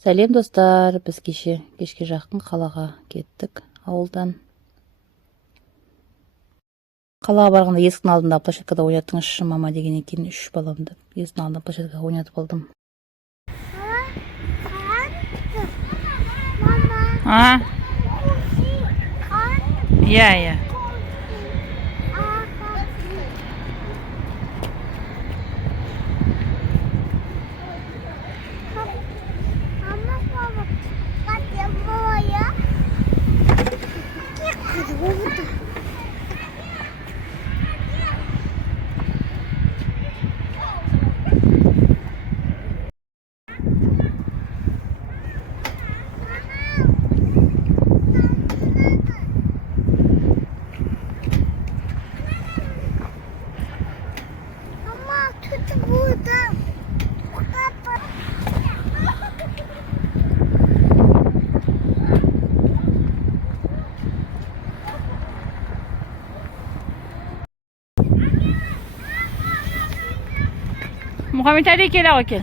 Сәлем достар, біз кешке жақын қалаға кеттік ауылдан. Қалаға барғанда есіктің алдында площадкада ойнаттыңызшы мама дегеннен кейін 3 баламды есіктің алдында площадкаға ойнатып алдым. Иә. Muhammed Ali gel ağa gel.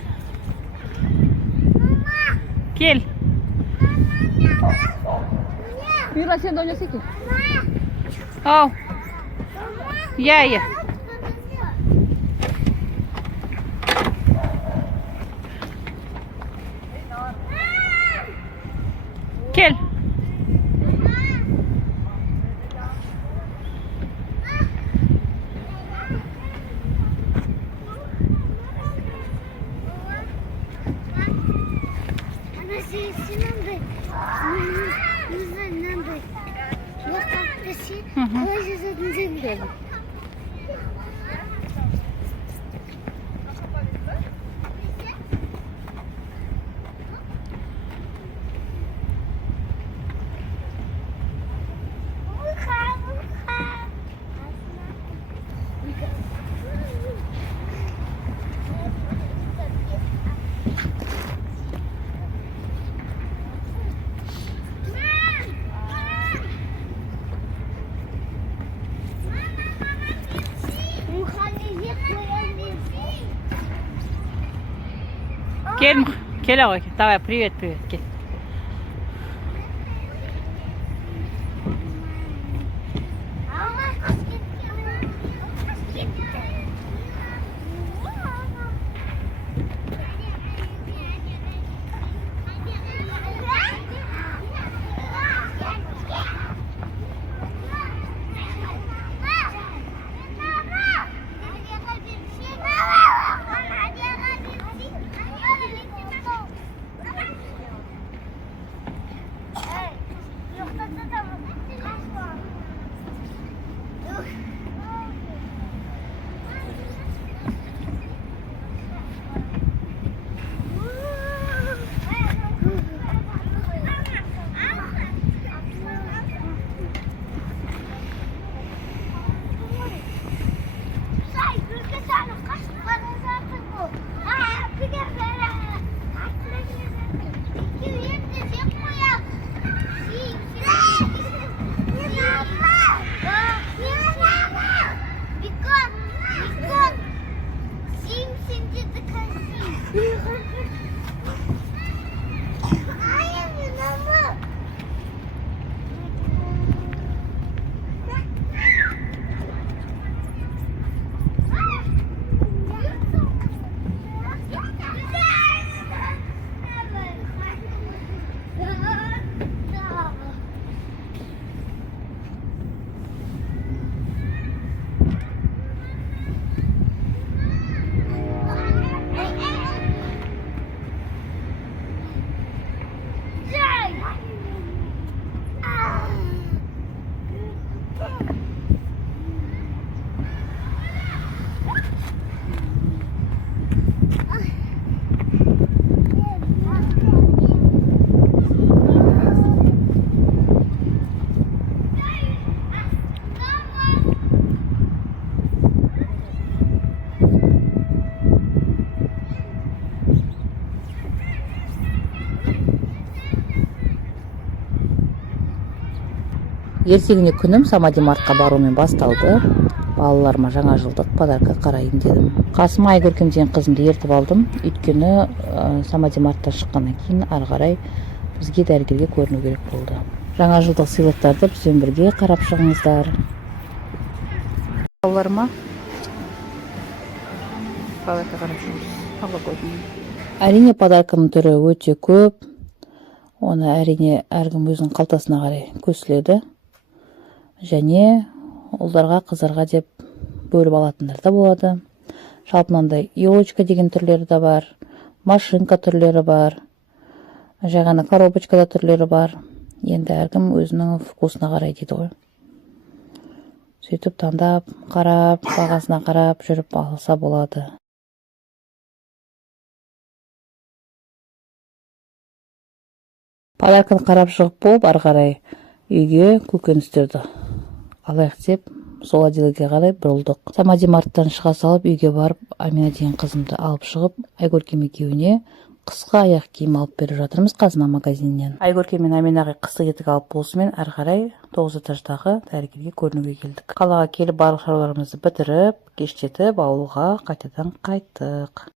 Gel. Yürü sen de oynasın ki. Oh. Ya. Gel. Gel ağa gel. Давай, привет, gel. Ертеңіне күнім самади мартқа барумен басталды. Балаларыма жаңа жылдық подарка қарайын дедім. Қасыма Айкөркем деген қызымды ертіп алдым. Өйткені самади марттан шыққаннан кейін ары қарай бізге дәрігерге көріну керек болды. Жаңа жылдық сыйлықтарды бізбен бірге қарап шығыңыздар. Балаларыма подарка қарап шығыңыз. Әрине подарканың түрі өте көп. Оны әрине әркім өзінің қалтасына қарай көсіледі. Және ұлдарға, қыздарға деп бөліп алатындар да болады. Жалпы мынандай елочка деген түрлері де бар, машинка түрлері бар, жай ғана коробочкада түрлері бар. Енді әркім өзінің вкусына қарай дейді ғой. Сөйтіп таңдап, қарап, бағасына қарап жүріп алса болады. Подарканы қарап шығып болып, ары қарай үйге көкөністерді алайық деп, сол отделге қарай бұрылдық. Самади марттан шыға салып, үйге барып, Амина деген қызымды алып шығып, Айкөркем екеуіне қысқы аяқ киім алып беріп жатырмыз Қазына магазинінен. Айкөркем мен Аминаға қысқы етік алып болысымен, ары қарай 9 этаждағы дәрігерге көрінуге келдік. Қалаға келіп барлық шаруаларымызды бітіріп, кештетіп, ауылға қайтадан қайттық.